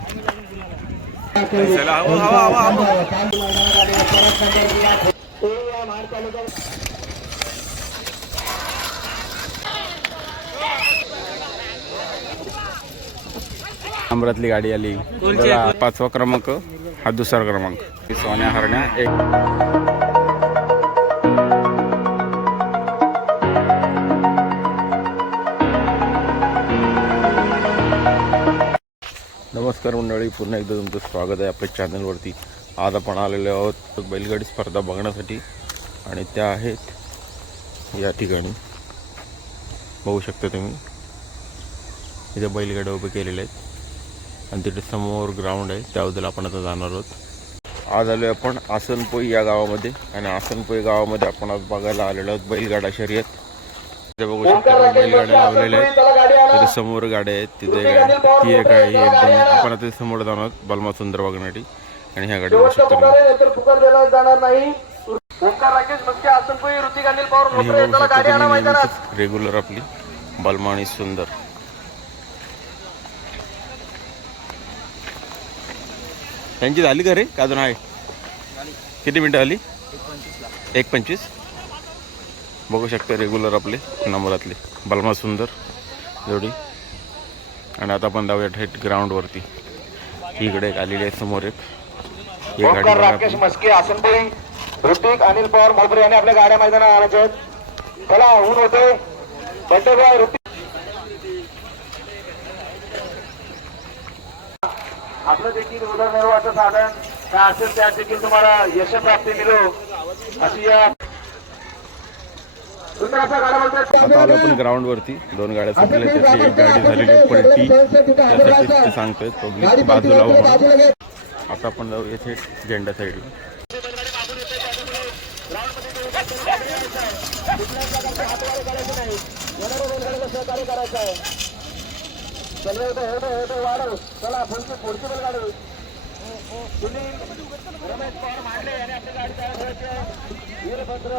चला हवा हवा हवा अमरातली गाडी आली. 5वा क्रमांक, हा 2रा क्रमांक. सोन्या हरण्या एक. नमस्कार मंडळी, पुन्हा एकदा तुमचं स्वागत आहे आपल्या चॅनलवरती. आज आपण आलेलो आहोत बैलगाडी स्पर्धा बघण्यासाठी आणि त्या आहेत या ठिकाणी. बघू शकता तुम्ही इथे बैलगाड्या उभे केलेले आहेत आणि तिथे समोर ग्राउंड आहे, त्याबद्दल आपण आता जाणार आहोत. आज आलो आपण आसनपोई या गावामध्ये आणि आसनपोई गावामध्ये आपण आज बघायला आलेलो आहोत बैलगाडा शर्यत. ते बघू शकता बैलगाड्या लावलेल्या आहेत. तिथे समोर गाड्या आहेत, तिथे ती एक आहे, ही एक दोन. आपण आता समोर जाणार आहोत बलमा सुंदर बघण्यासाठी आणि ह्या गाड्या बघू शकता. रेग्युलर आपली बलमा आणि सुंदर. त्यांची झाली का रे का अजून आहे? किती मिनटं आली? 1:25. बघू शकता रेग्युलर आपले नंबरातले बलमा सुंदर जोडी. आणि आता आपण जाऊया थेट ग्राउंडवरती. इकडे एक आलेली आहे समोर एक गाडी. राकेश मस्के, आसनपोई, ऋतिक, अनिल पवार, मोबरे यांनी आपल्या गाड्या मैदानात आणायच्या आहेत. चला ऊन होते. बड्डे बॉय ऋतिक आपलं देखील उदरनिर्वाहाचं साधन काय असेल त्यात देखील तुम्हाला यशप्राप्ती मिळो अशी या आता आलो आपण ग्राउंड वरती. 2 गाड्या सुटल्या, त्यातली एक गाडी झालेली पलटी, त्यासाठी ते सांगतोय पब्लिक बाजूला हो. आता आपण जाऊ येथे झेंडा साईडला. चला पुढची बैलगाडी रमेश पवार मांडले आणि आपली गाडी तयार करायची आहे. वीरभद्र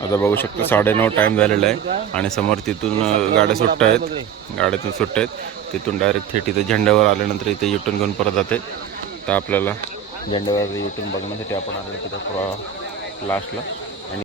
आता बघू शकतो 9:30 टाईम झालेला आहे आणि समोर तिथून गाड्या सुट्ट आहेत. गाड्यातून सुट्ट आहेत, तिथून डायरेक्ट थेट इथे झेंड्यावर आल्यानंतर इथे युटर्न घेऊन परत जाते. तर आपल्याला झेंड्यावर युटर्न बघण्यासाठी आपण आलेलो तिथं लास्टला. आणि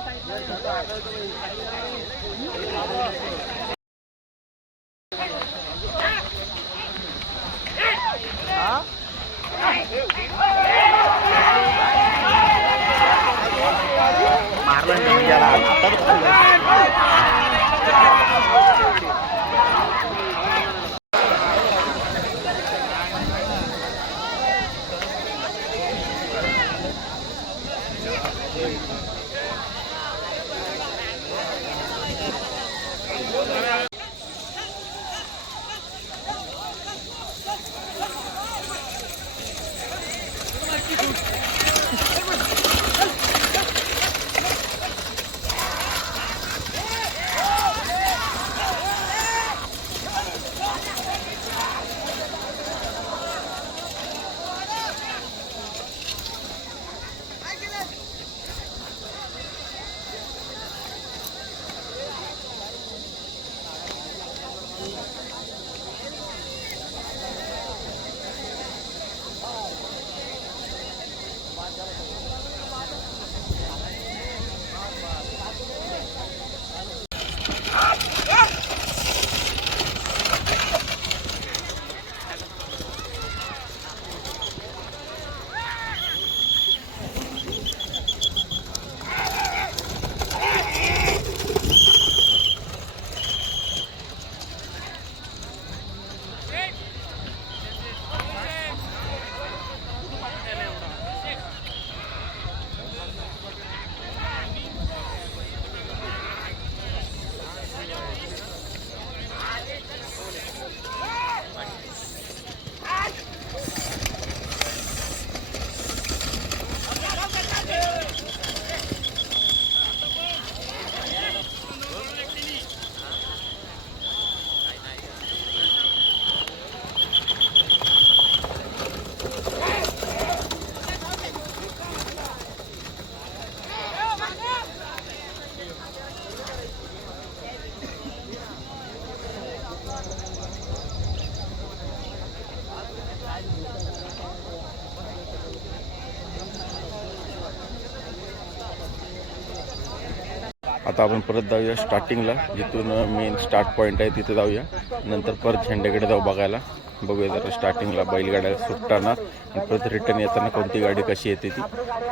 आता आपण परत जाऊया स्टार्टिंगला, जिथून मेन स्टार्ट पॉईंट आहे तिथे जाऊया. नंतर परत झेंड्याकडे जाऊ बघायला. बघूया जरा स्टार्टिंगला बैलगाड्या सुटताना आणि परत रिटर्न येताना कोणती गाडी कशी येते ती,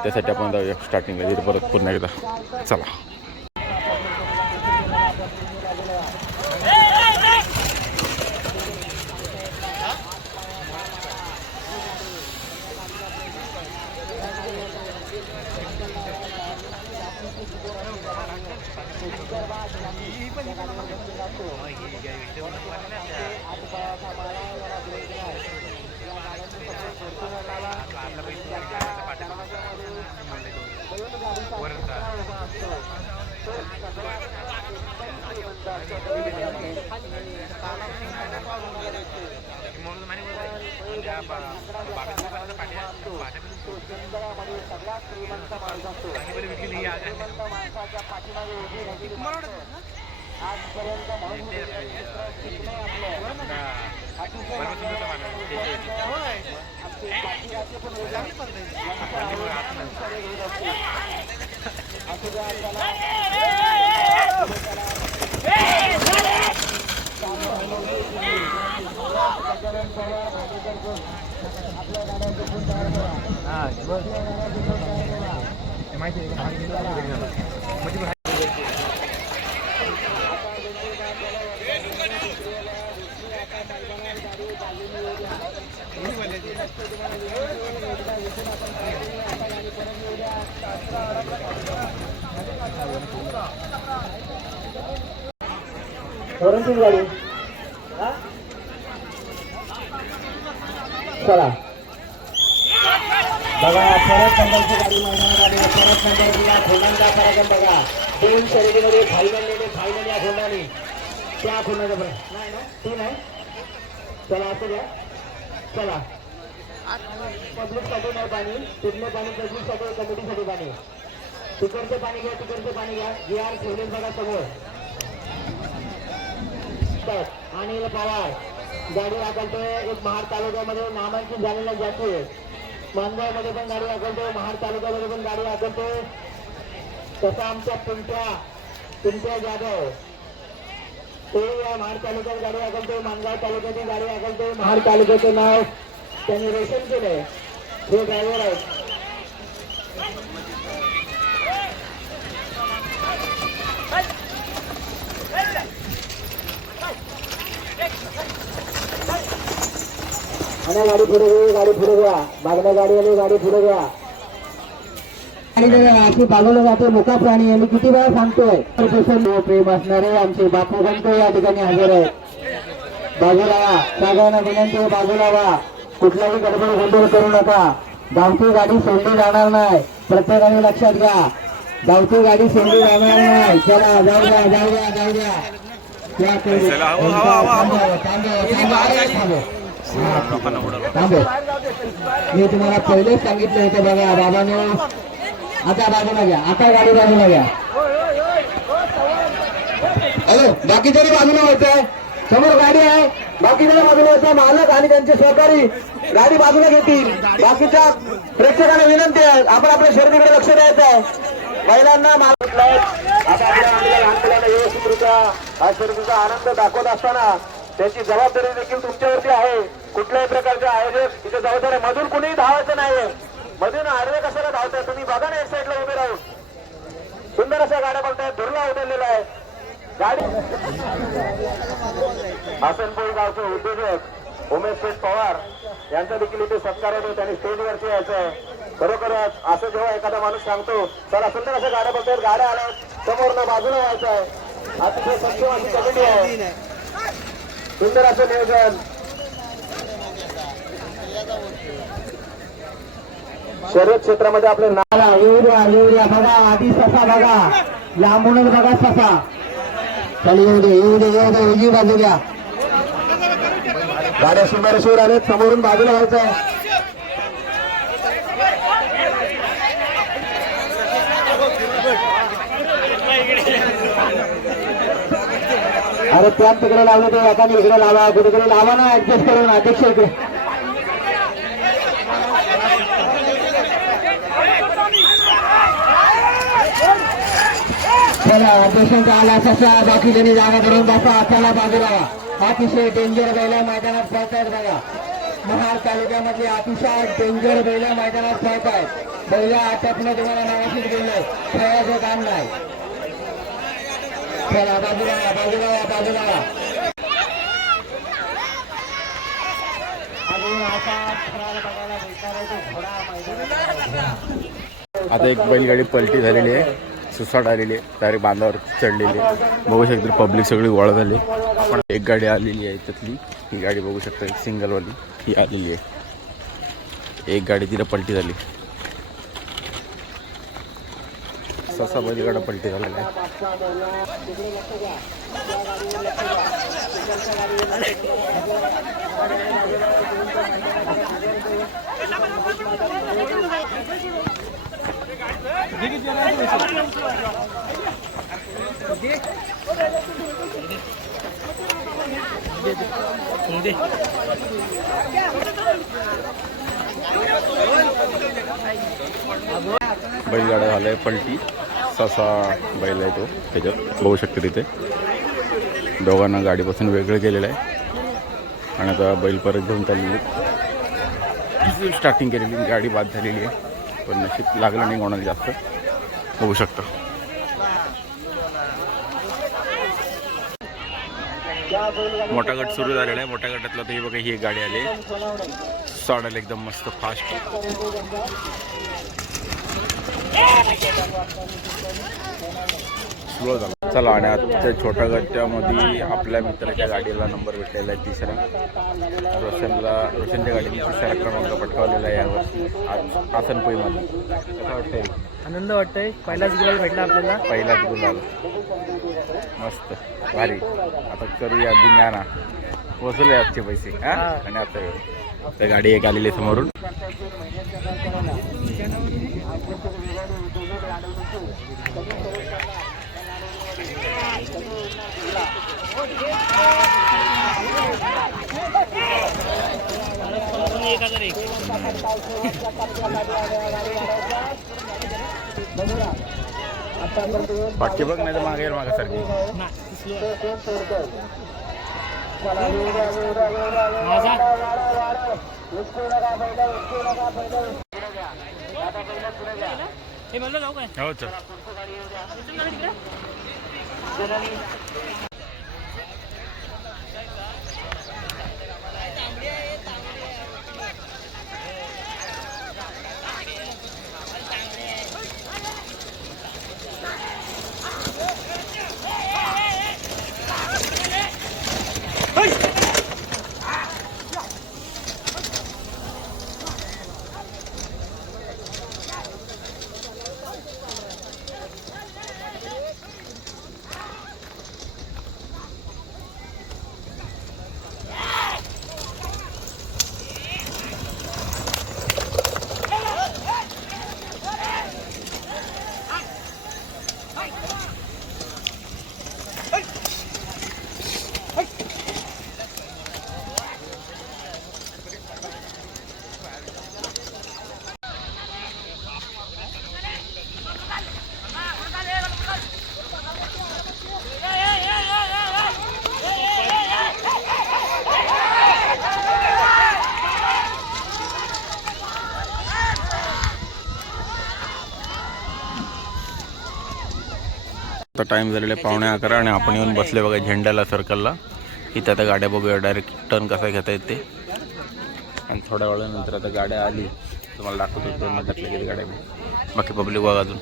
त्यासाठी आपण जाऊया स्टार्टिंगला तिथे परत पुन्हा एकदा. चला. वरंती गाडी चला बघा, परत नंबरची गाडी मैदानात आली. परत नंबरला खोंडांचा पराक्रम बघा. 2 शर्यतीमध्ये फायनल या खोंडाने त्या खोंडाचा नाही ना, ती नाही. चला असं द्या. चला, पब्लिकसाठी नाही पाणी, तिथलं पाणी पब्लिकसाठी, कमिटीसाठी पाणी. तिकडचं पाणी घ्या, तिकडचं पाणी घ्या. GR ठेवले बघा समोर. अनिल पवार गाडी दाखवतोय. एक महाड तालुक्यामध्ये नामांकित झालेला जातोय. मानगावमध्ये पण गाडी दाखवतोय. महाड तालुक्यामध्ये पण गाडी दाखवतोय. तसा आमच्या पिंट्या जाधव ते या महाड तालुक्यात गाडी दाखवतोय. मानगाव तालुक्याची गाडी दाखवतोय. महाड तालुक्याचं नाव त्यांनी रोशन केलंय. हे ड्रायव्हर आहेत. गाडी पुढे घ्या, गाडी पुढे घ्या. बागला गाडी आली, गाडी पुढे घ्या. अशी बाजूला जाते मोका प्राणी. मी किती वेळा सांगतोय, प्रेम असणारे आमचे बापू घंटे या ठिकाणी हजर आहेत. बाजूला वा, सगळ्यांना विनंती आहे, बाजूला वा. कुठलाही गडबड गोंधळ करू नका. धावती गाडी सोडली जाणार नाही, प्रत्येकाने लक्षात घ्या. धावती गाडी सोडली जाणार नाही. चला जाऊ द्या, जाऊ द्या, जाऊ द्या. मी तुम्हाला पहिलेच सांगितलं होतं बघा बाबाने. आता बाजूला घ्या, आता गाडी बाजूला घ्या. हॅलो, बाकीच्या बाजूला व्हायचंय. समोर गाडी आहे, बाकीच्या बाजूला व्हायचं. मालक आणि त्यांचे सहकारी गाडी बाजूला घेतील. बाकीच्या प्रेक्षकांना विनंती आहे, आपण आपल्या शर्यतीकडे लक्ष द्यायचं आहे. महिलांना मालक आता आपल्या लहान मुलांना व्यवस्थितरित्या हा शर्यतीचा आनंद दाखवत असताना त्यांची जबाबदारी देखील तुमच्यावरती आहे. कुठल्याही प्रकारचे आयोजक इथे जबाबदारी. मधून कुणीही धावायचं नाहीये. मधून आडवे कशाला धावताय तुम्ही? बघा ना, एक साईडला उभे राहून सुंदर अशा गाड्या बघतायत. धुरला उतरलेला आहे गाडी. हसनपोळी गावचे उद्योजक उमेश शेठ पवार यांचा देखील इथे सत्कार होतो. त्यांनी स्टेजवरती यायचं आहे. खरोखरच असं जेव्हा एखादा माणूस सांगतो, चला सुंदर अशा गाड्या बघतायत, गाड्या आल्या समोरनं बाजूला व्हायचं आहे. अतिशय सक्षम अशी कमिटी आहे. सुंदर असं नियोजन. शर्यत क्षेत्रामध्ये आपले नाव येऊ द्या. बघा आधी ससा बघा, लांबूनच बघा ससा. चला येऊ दे उजी बाजू द्या. गाड्या सुंदर शिवर आलेत, समोरून बाजूला व्हायचं आहे. अरे त्यात तिकडे लावलं ते एकाने इकडे लावा, कुठेकडे लावा ना, ऍडजस्ट करून. अध्यक्ष इकडे चला चला अध्यक्षांचा आला तसा बाकी जणी जागा करून बसा. चला बाजूला अतिशय डेंजर बैला मैदानात पळतायत बघा. महाड तालुक्यामधले अतिशय डेंजर बैला मैदानात पळतायत. बैला आटपणं तुम्हाला नावाशीच गेलंय, खेळाचं काम नाही. चला बाजूला बाजूला बाजूला. आता एक बैलगाडी पलटी झालेली आहे, सुसाट आलेली आहे, डायरेक्ट बांधावर चढलेली आहे. बघू शकता पब्लिक सगळी गोळा झाली. आपण एक गाडी आलेली आहे त्यातली, ही गाडी बघू शकता एक सिंगलवाली ही आलेली आहे. एक गाडी तिला पलटी झाली. ससा बैलगाडा पलटी झालेला आहे. बैलगाडा झालाय पलटी. ससा बैल आहे तो, त्याच्यात बघू शकते तिथे दोघांना गाडीपासून वेगळं केलेलं आहे. आणि आता बैल परत घेऊन चाललेली, स्टार्टिंग केलेली गाडी बाद झालेली आहे, पण नशीब लागलं नाही कोणाला जास्त. बघू शकता मोठा गट सुरू झालेला आहे. मोठ्या गटातला तर ही बघा ही एक गाडी आली, साडायला एकदम मस्त फास्ट. स्लो झाला. चला आणि आता छोट्या गटामध्ये आपल्या मित्राच्या गाडीला नंबर भेटलेला आहे, तिसरा. रोशनच्या गाडीने तिसरा क्रमांक पटकावलेला आहे यावर्षी आसनपोईमध्ये. कसं वाटतंय? आनंद वाटतोय. पहिलाच गुलाल भेटला आपल्याला. पहिलाच गुलाल, मस्त भारी. आता करूया धिंगाणा, वसूल आजचे पैसे. हा आणि आता गाडी एक आलेली समोरून. बाकी बघ नाही तर मागे मागासारखी. हो चल. आता टाईम झालेला आहे 11:15 आणि आपण येऊन बसले बघा झेंड्याला सर्कलला. इथं आता गाड्या बघूया डायरेक्ट टर्न कसा घेता येते. आणि थोड्या वेळानंतर आता गाड्या आली तुम्हाला दाखवतो टर्न घातल्या किती गाड्या. बाकी पब्लिक बघा अजून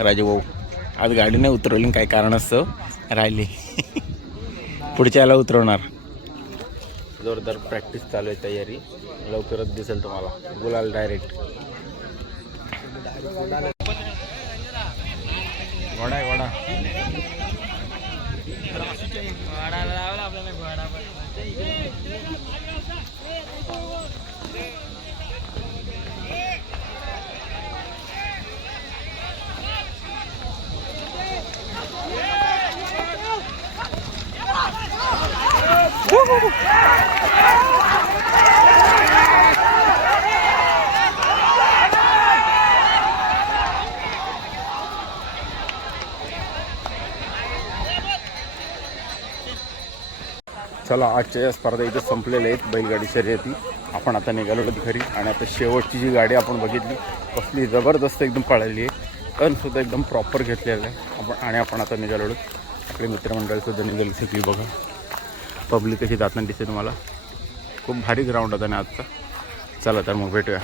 राजू भाऊ आज गाडी नाही उतरवली, काही कारण असतं राहिली. पुढच्या याला उतरवणार. जोरदार प्रॅक्टिस चालू आहे, तयारी लवकरच दिसेल तुम्हाला गुलाल डायरेक्ट. वडा आहे वडा. चला, आजच्या या स्पर्धा इथे संपलेल्या आहेत बैलगाडी शर्यती. आपण आता निघालो घरी आणि आता शेवटची जी गाडी आपण बघितली कसली जबरदस्त एकदम पळाली आहे. सुद्धा एकदम प्रॉपर घेतलेलं आहे आपण आता निघालो. आपले मित्रमंडळीसुद्धा निघाली सगळी बघा. पब्लिक कशी जाताना दिसते तुम्हाला. खूप भारी ग्राउंड होता ना आजचा. चला तर मग भेटूया.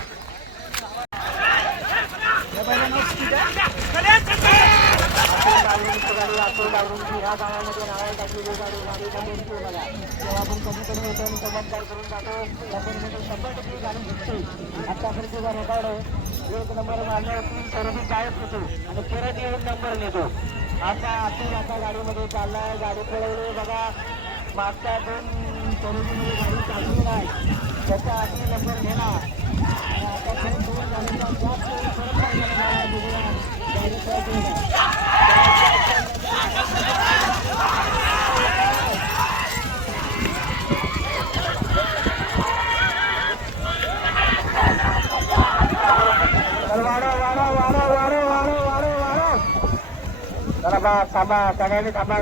परत येऊन नंबर नेतो. आता गाडीमध्ये चाललाय. गाडी पळवली बघा. मागच्या 2 शर्यतीमध्ये गाडी चालली नाही. त्याचा आधी नंबर घेणार. आता परत 2 गाडीचा जास्त गाडी पळवली.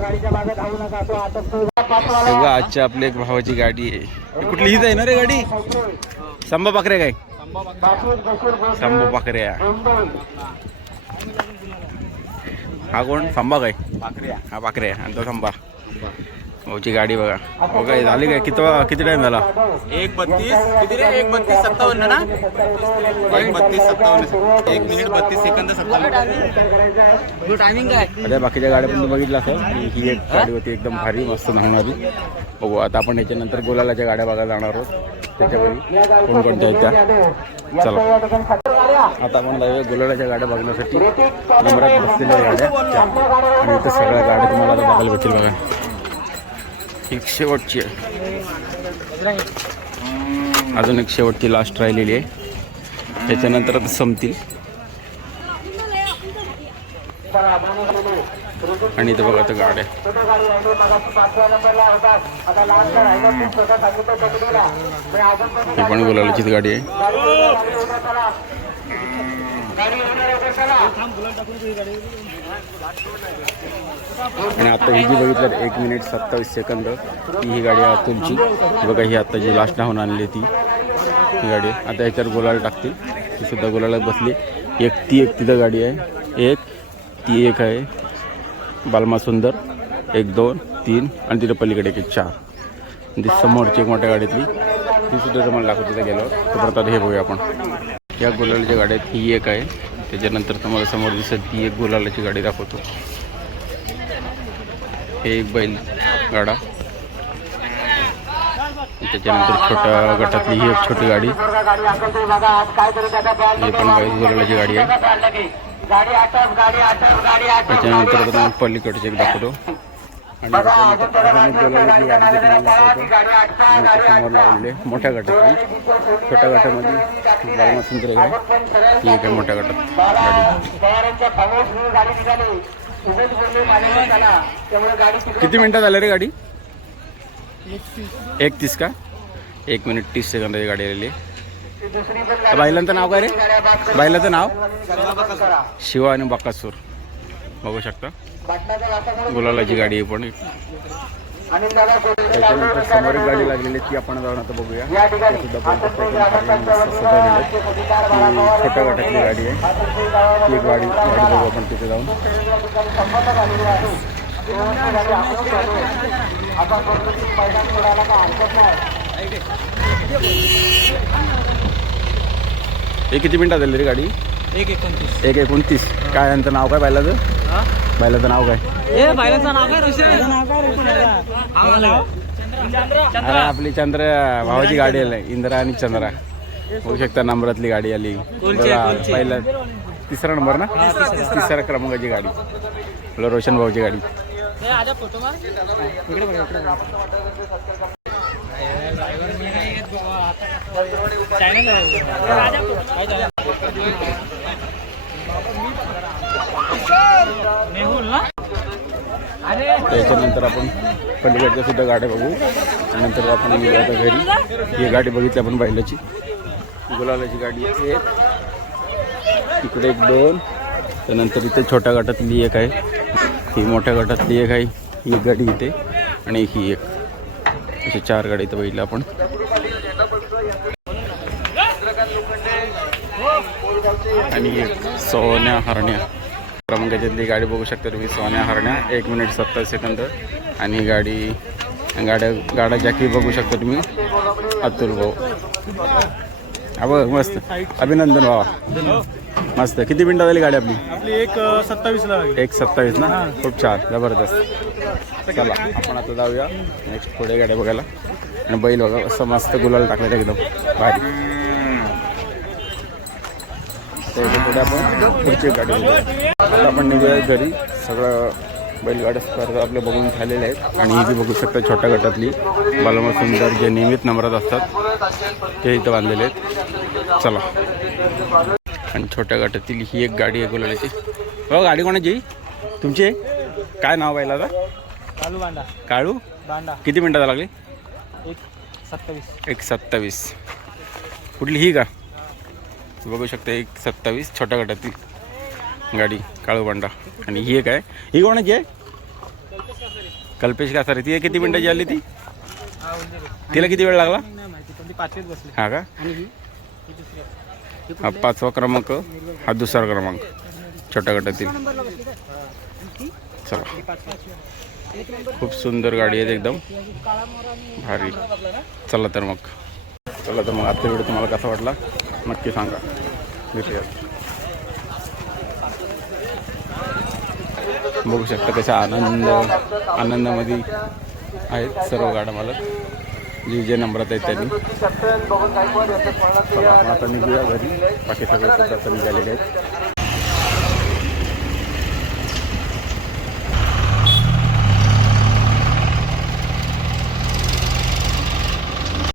गाडीच्या मागे धावू नका. तो आता आजच्या आपल्या एक भावाची गाडी आहे. कुठली हीच आहे ना रे गाडी? संभा पाखरे काय? संभा पाखरे. हा कोण? संभा काय? हा पाखरे आणि तो संभा. भाऊची गाडी बघा. काय झाली काय? किती टाइम झाला? 1:32 किती रे? 1:32:57 ना? 1:32:57 1 मिनिट 32 सेकंद 57 टायमिंग काय? अरे बाकीच्या गाड्या पण बघितलं असं की ही एक गाडी होती एकदम भारी मस्त धावणारी. बघू आता आपण याच्यानंतर गुलालाच्या गाड्या बघायला जाणार आहोत. त्याच्यावर कोणकोणत्या आहेत त्या. चला आता आपण जाऊया गुलालाच्या गाड्या बघण्यासाठी. नंबरात बसलेल्या गाड्या आणि इथं सगळ्या गाड्या तुम्हाला आता बघायला भेटतील बघा. एक शेवटची आहे. अजून एक शेवटची लास्ट राहिलेली आहे. त्याच्यानंतर आता संपतील. आणि इथं बघा आता गाड्या. ही पण गुलालाचीच गाडी आहे. आणि आता ही जी बघितलं 1 मिनिट 27 सेकंद ही गाडी आहे तुमची. बघा ही आता जी लास्ट धावून आणली ती ही गाडी. आता ह्याच्यावर गुलाल टाकतील. ती सुद्धा गुलाला बसली. ती एक तिथं गाडी आहे. ती एक आहे बालमा सुंदर. 1 2 3 आणि तिथं पलीकडे एक 4. ती समोरची एक मोठ्या गाडीतली ती सुद्धा तुम्हाला दाखवत तिथं गेल्यावर. तर परत आता हे बघूया आपण. या गुलालाच्या गाड्यात ही एक आहे. त्याच्यानंतर तुम्हाला समोर दिसत ती एक गुलालाची गाडी दाखवतो. हे एक बैल गाडा. त्याच्यानंतर छोट्या गटातली ही एक छोटी गाडी. ही पण बैल गुलालाची गाडी आहे. त्याच्यानंतर तुम्हाला पलीकडची एक दाखवतो. आणि गुलालाची गाडी समोर लागलेली मोठ्या गटातली. छोट्या गटामध्ये बालमा सुंदर आहे. ही एक आहे मोठ्या गटात गाडी. किती मिनिटात झालं रे गाडी? 31 का? 1 मिनिट 30 सेकंदाची गाडी आलेली आहे. बैलांचं नाव काय रे? बैलाचं नाव शिवा आणि बकासूर. बघू शकता गुलालाची गाडी आहे पण. त्याच्यानंतर समोर एक गाडी लागलेली ती आपण जाऊन आता बघूया. छोट्या गटातली गाडी आहे ती एक गाडी बघू आपण तिथे जाऊन. हे किती मिनिटात झाली रे गाडी? 1:29. काय यांचं नाव काय बैलाचं? बैलाचं नाव काय? अरे आपली चंद्र भावाची गाडी आली. इंद्रा आणि चंद्रा होऊ शकता नंबरातली गाडी आली. पहिला 3रा नंबर ना? 3रा क्रमांकाची गाडी. आपलं रोशन भाऊची गाडी. त्याच्यानंतर आपण पलीकडच्या सुद्धा गाड्या बघू. नंतर आपण आता घरी ही गाडी बघितली आपण बैलाची गुलालाची गाडी आहे. तिकडे 1 2 त्यानंतर इथे छोट्या गटातली एक आहे. ही मोठ्या गटातली एक आहे. ही एक गाडी इथे आणि ही एक. असे 4 गाडी इथं बघितलं आपण. आणि एक सोन्या हरण्या क्रमांकाच्यातली गाडी बघू शकता तुम्ही. सोन्या हरण्या 1 मिनिट 27 सेकंद. आणि गाड्या जॅकी बघू शकता तुम्ही. अतुल भाऊ मस्त. अभिनंदन भावा मस्त. किती मिनिटं झाली गाडी आपली? आपली 1:27 1:27 ना. खूप छान जबरदस्त. चला आपण आता जाऊया नेक्स्ट पुढे गाड्या बघायला. आणि बैल बघा असं मस्त गुलाल टाकलेलं एकदम भारी. पुढे आपण पुढची गाडी बघूया. आता आपण निघूया घरी. सगळं बैलगाड्या स्पर्धा आपल्या बघून झालेल्या आहेत. आणि इथे बघू शकता छोट्या गटातली बालमा सुंदर जे नियमित नंबरात असतात ते इथं बांधलेले आहेत. चला. आणि छोट्या गटातील ही एक गाडी आहे गुलालाची. हो गाडी कोणाची? तुमची आहे? काय नाव बैलाचा? काळू बांडा. काळू बांडा. किती मिनटात लागली? 1:27. 1:27. कुठली ही का? बघू शकता 1:27 छोट्या गटातील गाडी काळू बांडा. आणि ही एक आहे. ही कोणाची आहे? कल्पेश कासारे. ती किती मिनटाची आली ती? तिला किती वेळ लागला? नाही माहिती पण ती 5वीत बसली. हा का? आणि ही दुसरी. हा 5वा क्रमांक. हा 2रा क्रमांक छोट्या गटातील. चला. खूप सुंदर गाडी आहे एकदम भारी. चला तर मग आजचा व्हिडिओ तुम्हाला कसा वाटला नक्की सांगा. भेटूया. बघू शकता कशा आनंदामध्ये आहेत सर्व गाड्या मालक जे नंबरात आहेत त्यांनी. चला आपण आता निघूया घरी. बाकी सगळे सुद्धा निघालेले आहेत.